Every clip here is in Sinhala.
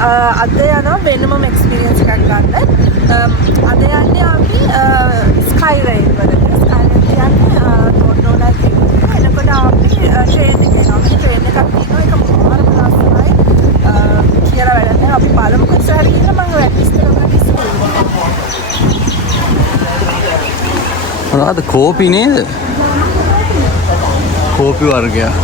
අද යනවා වෙනම එක්ස්පීරියන්ස් එකක් ගන්න. අද යන්නේ අපි ස්කයි රේල් වලට. ස්කයි රේල් කියන්නේ තොරඩෝලා තියෙනවා. එතකොට අපි ට්‍රේන් එකේ යනවා. ට්‍රේන් එකක් තියෙනවා. ඒක මාරම ලස්සනයි. කියලා වැඩක් නැහැ. අපි බලමු කොහොමද ගිහින් මම ප්‍රැක්ටිස් කරනවා ඉස්සෙල්ලා. මොනවද කෝපි නේද? කෝපි වර්ගයක්.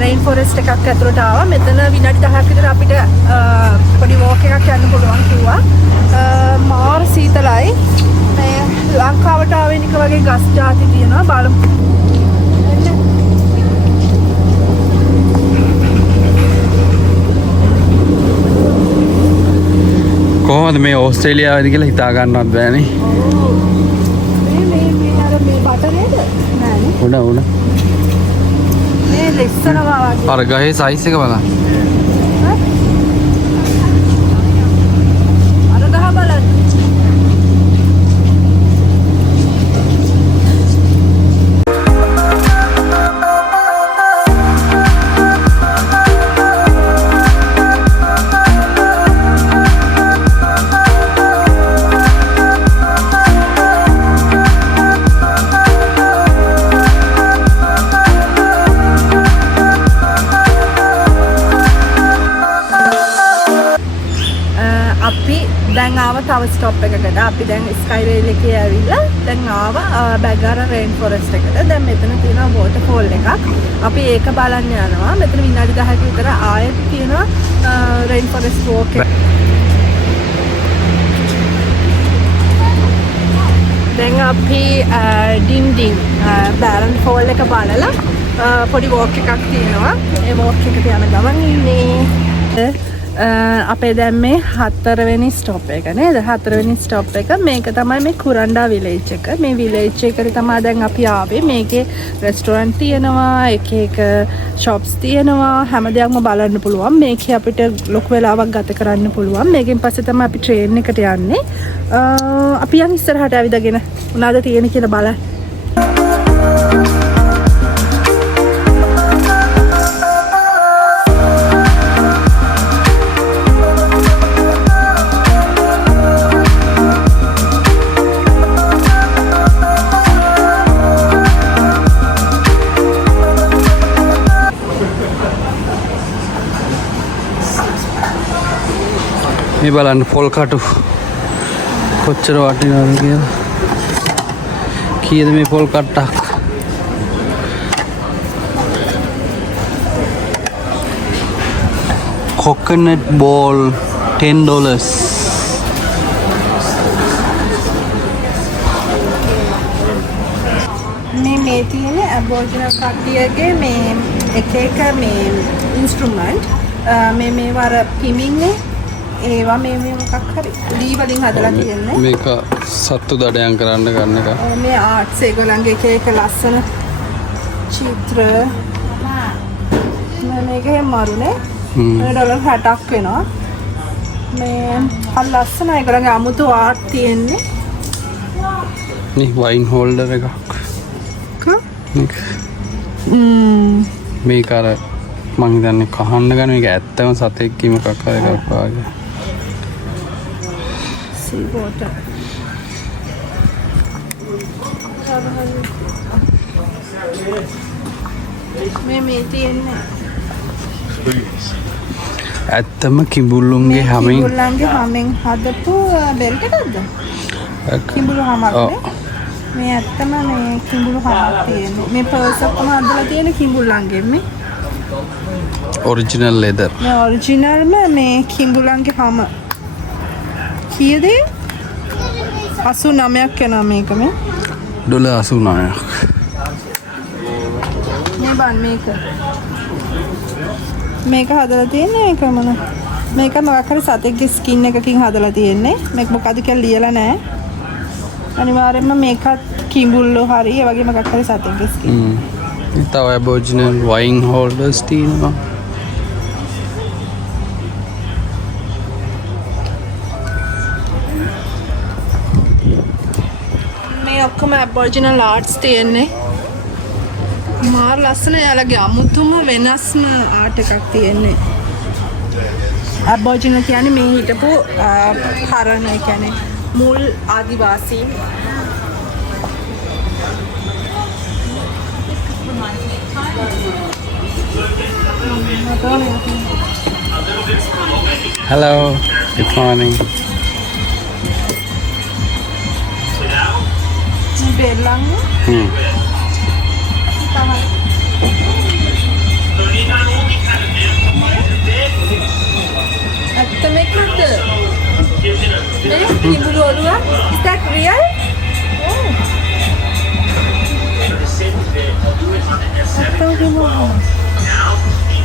රේන් ෆොරෙස්ට් එකක් ඇතුළට ආවා. මෙතන විනාඩි 10ක් විතර අපිට පොඩි වෝක් එකක් යන්න පුළුවන් කිව්වා. මාර සීතලයි. මේ ලංකාවට ආවෙනික වගේ ගස් ಜಾති තියෙනවා. බලමු. කොහොමද මේ ඕස්ට්‍රේලියාවේදී කියලා හිතා ගන්නවත් බෑනේ. මේ අර මේ බට නේද? නෑනේ. උණ ලෙස්සනවා වගේ. අර ගහේ සයිස් එක බලන්න. අර ගහ බලන්න. දැන් ආවා තව ස්ටොප් එකකට. අපි දැන් ස්කයි රේල් එකේ ඇවිල්ලා දැන් ආවා බැගාරා රේන් ෆොරෙස්ට් එකට. දැන් මෙතන තියෙනවා වෝටර්ෆෝල් එකක්. අපි ඒක බලන්න යනවා. මෙතන විනාඩි 10ක විතර ආයෙත් තියෙනවා රේන් ෆොරෙස්ට් වෝක් එක. දැන් අපි ඩින්ඩින් බෑරන් ෆෝල් එක බලලා පොඩි වෝක් එකක් තියෙනවා. ඒ වෝක් එකට යන ගමන් ඉන්නේ. අපේ දැන් මේ 4 වෙනි ස්ටොප් එක නේද? 4 වෙනි ස්ටොප් එක මේක තමයි මේ කුරන්ඩා විලේජ් එක. මේ විලේජ් එකට තමයි දැන් අපි ආවේ. මේකේ රෙස්ටොරන්ට් තියෙනවා, එක shops තියෙනවා, හැම දෙයක්ම බලන්න පුළුවන්. මේකේ අපිට ලොකු වෙලාවක් ගත කරන්න පුළුවන්. මේකෙන් පස්සේ තමයි අපි ට්‍රේන් එකට යන්නේ. අපි යන් ඉස්සරහට ඇවිදගෙන මොනවද තියෙන්නේ කියලා බලන්න. මේ බලන්න පොල් කටු කොච්චර වටිනවද කියලා. කීයද මේ පොල් කට්ටක්? coconut ball $10. මේ තියෙන ඇබෝරිජිනල් කට්ටියගේ මේ එක මේ ඉන්ස්ට්‍රුමන්ට් මේ වර පිමින්නේ ඒවා මේ මොකක් හරි ලී වලින් හදලා තියෙන්නේ. මේක සත්තු දඩයන් කරන්න ගන්න එක. මේ ආර්ට්ස් ඒගොල්ලන්ගේ එක ලස්සන චිත්‍ර. මේක මරුනේ. $60ක් වෙනවා. මේ ලස්සන ඒගොල්ලන්ගේ අමුතු ආර්ට් තියෙන්නේ. නේ වයින් හෝල්ඩර් එකක්. මේක මේක අර මං හිතන්නේ කහන්න ගන්න එක ඇත්තම සතෙක් කීම එකක් හරි එකක් වාගේ. sea water. මේ තියෙන්නේ ඇත්තම කිඹුල්ලුන්ගේ හැමින් කිඹුල්ලන්ගේ හැමෙන් හදපු බෙල්ට් එකක්ද? කිඹුළු හැමක් නේ. මේ ඇත්තම මේ කිඹුළු හැමක් තියෙන්නේ. මේ පර්ස් එකම හදලා තියෙන කිඹුල්ලන්ගෙන් මේ. Original leather. මේ ඔරිජිනල්ම මේ කිඹුල්ලන්ගේ හැම. කීයද? 89ක් යනවා මේක මේ. $89ක්. මේ බන් මේක හදලා තියෙන්නේ මේක මොන මේක මොකක් හරි සතෙක්ගේ ස්කින් එකකින් හදලා තියෙන්නේ මේක මොකද කියලා ලියලා නැහැ අනිවාර්යයෙන්ම මේකත් කිඹුල්ලෝ හරි ඒ වගේ මොකක් හරි සතෙක්ගේ ස්කින් තව ඇබෝරිජිනල් වයින් හෝල්ඩර්ස් තියෙනවා මේ ඔක්කොම ඇබෝරිජිනල් ආර්ට්ස් තියෙන්නේ මාර ලස්සන යාලගේ අමුතුම වෙනස්ම ආර්ට් එකක් තියෙන්නේ. ඇබෝරිජිනල් කියන්නේ මේ හිටපු හරණ ඒ කියන්නේ මුල් ආදිවාසීන්. Hello, good morning. බෙල්ලන් ඇත්තම එකද? මේ කිඹුළු ඔළුව? Is that real?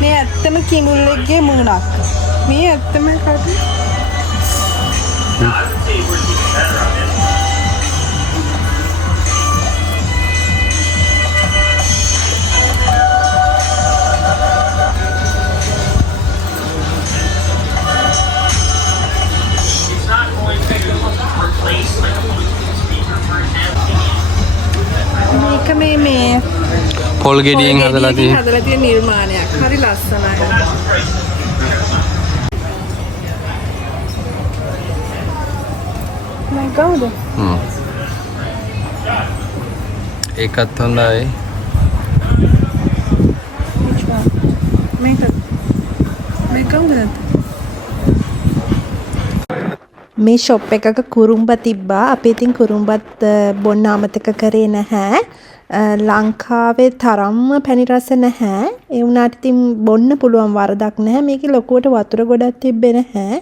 මේ ඇත්තම කිඹුල්ලෙක්ගේ මූණක්. මේ ඇත්තම එකද? මේක මේ පොල් ගෙඩියෙන් හදලා තියෙන නිර්මාණයක්. හරි ලස්සනයි. මම ගාවද? ඒකත් හොඳයි. මේක ගාවද? මේ ෂොප් එකක කුරුම්බ තිබ්බා. අපි ඉතින් කුරුම්බත් බොන්න අමතක කරේ නැහැ. ලංකාවේ තරම්ම පැණි රස නැහැ. ඒ වුණාට ඉතින් බොන්න පුළුවන් වරදක් නැහැ. මේකේ ලොකුවට වතුර ගොඩක් තිබ්බේ නැහැ.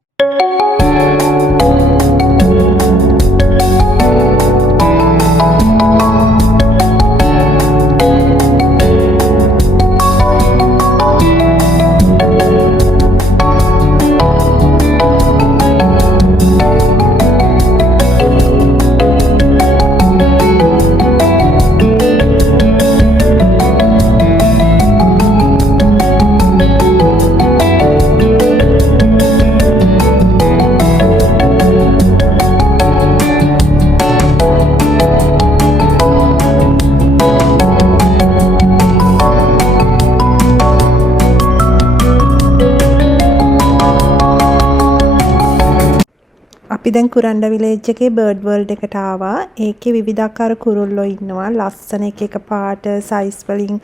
අපි දැන් කුරණ්ඩ විලේජ් එකේ බර්ඩ් වර්ල්ඩ් එකට ආවා. ඒකේ විවිධාකාර කුරුල්ලෝ ඉන්නවා. ලස්සන එක පාට සයිස් වලින්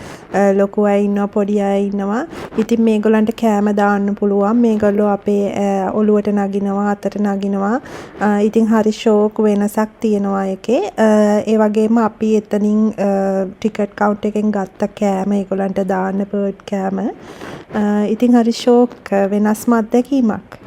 ලොකු අය ඉන්නවා, පොඩි අය ඉන්නවා. ඉතින් මේගොල්ලන්ට කෑම දාන්න පුළුවන්. මේගොල්ලෝ අපේ ඔළුවට නගිනවා, අතට නගිනවා. ඉතින් හරි ෂෝක් වෙනසක් තියෙනවා ඒකේ. ඒ වගේම අපි එතනින් ටිකට් කවුන්ට් එකෙන් ගත්ත කෑම ඒගොල්ලන්ට දාන්න බර්ඩ් කෑම. ඉතින් හරි ෂෝක් වෙනස්ම අත්දැකීමක්.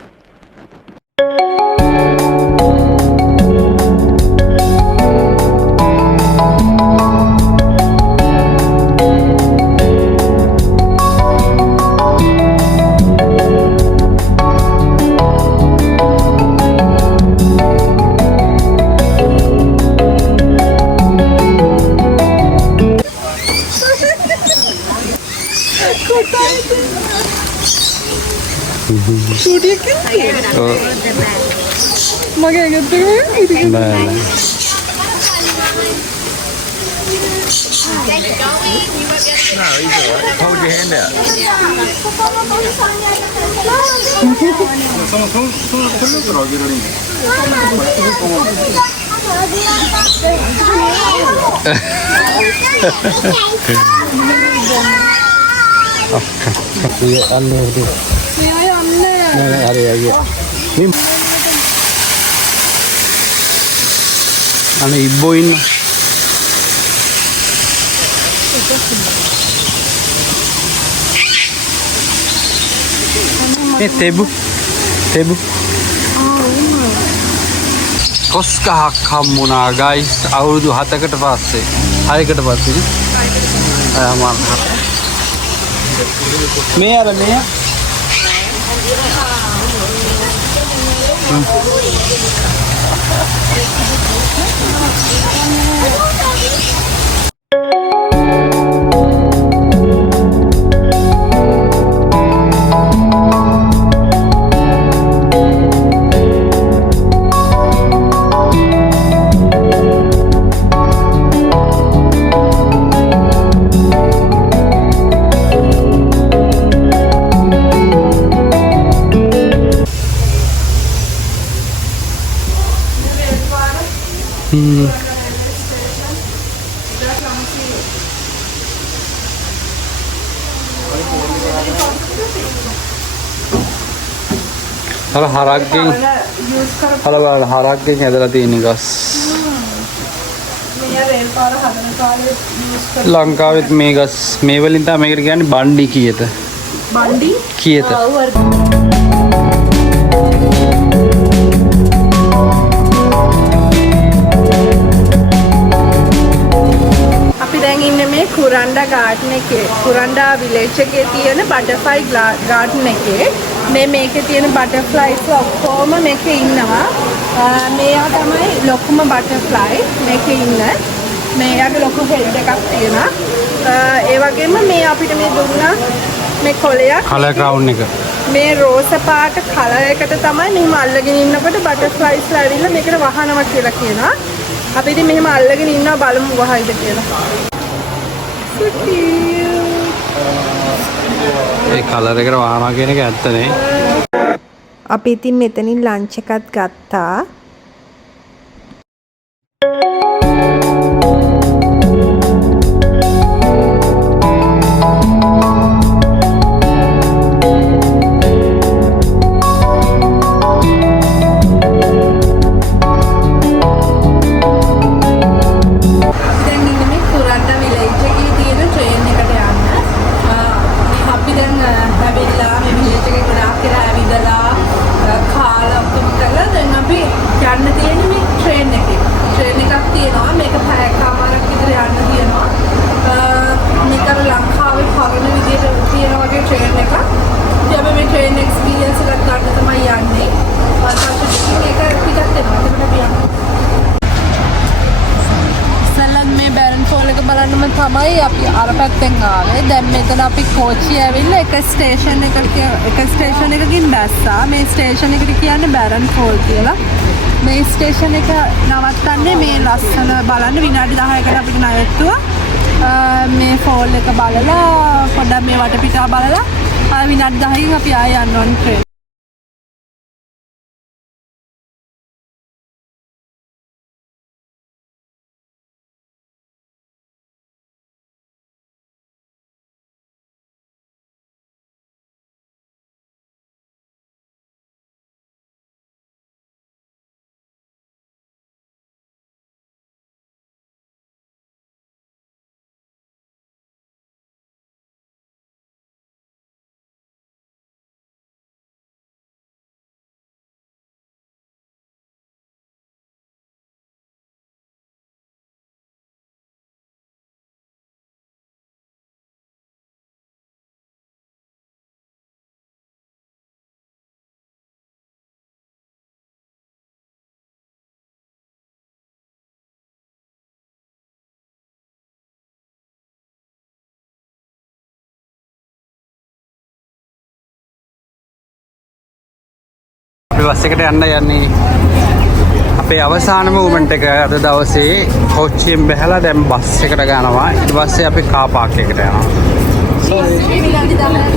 මගේ ගෙදර නෑ Hold your hand out. අනේ ඉබ්බෝ ඉන්න. මේ තෙබු කොස් ගහක් හම්බුණා ගයිස් අවුරුදු 7කට පස්සේ 6කට පස්සේ මේ අර මේ අර හරක්ගෙන් බලන්න හරක්ගෙන් ඇදලා තියෙන ගස් මේ රේල් පාර හදන කාලේ යූස් කරන ලංකාවෙත් මේ ගස් මේ වලින් තමයි මේකට කියන්නේ බණ්ඩි කියත බණ්ඩි කියත අපි දැන් ඉන්නේ මේ කුරණ්ඩා ගාඩන් එකේ කුරණ්ඩා විලේජ් එකේ තියෙන බටර්ෆ්ලයි ගාඩන් එකේ මේ මේකේ තියෙන බටර්ෆ්ලයිස් ඔක්කොම මේකේ ඉන්නවා මේවා තමයි ලොකුම බටර්ෆ්ලයි මේකේ ඉන්න මේයාගේ ලොකු හෙඩ් එකක් තියෙනවා ඒ වගේම මේ අපිට මේ දුන්නා මේ කොලයක් කලර් ක්‍රවුන් එක මේ රෝස පාට කලර් එකට තමයි මෙහෙම අල්ලගෙන ඉන්නකොට බටර්ෆ්ලයිස්ලා ඇවිල්ලා මේකට වහනවා කියලා කියනවා අපි ඉතින් මෙහෙම අල්ලගෙන ඉන්නවා බලමු වහයිද කියලා ඒ කලර් එකට වහනවා කියන එක ඇත්තනේ අපි ඉතින් මෙතනින් ලන්ච් එකක් ගත්තා. තමයි අපි අර පැත්තෙන් ආවේ. දැන් මෙතන අපි කෝච්චිය ඇවිල්ලා එක ස්ටේෂන් එකකින් බැස්සා. මේ ස්ටේෂන් එකට කියන්නේ බැරන් ෆෝල් කියලා. මේ ස්ටේෂන් එක නවත්තන්නේ මේ ලස්සන බලන්න විනාඩි 10කට අපිට ණයට්ටුවා. මේ ෆෝල් එක බලලා පොඩ්ඩක් මේ වටපිටාව බලලා විනාඩි 10කින් අපි ආයෙ යන්න ඕනේ ට්‍රේන්. අපි බස් එකට යන්න යන්නේ අපේ අවසාන මූවමන්ට් එක අද දවසේ කොච්චියෙන් බැහැලා දැන් බස් එකට ගනවා. ඊට පස්සේ අපි කාර් පාක් එකට යනවා. විනාඩි 10ක්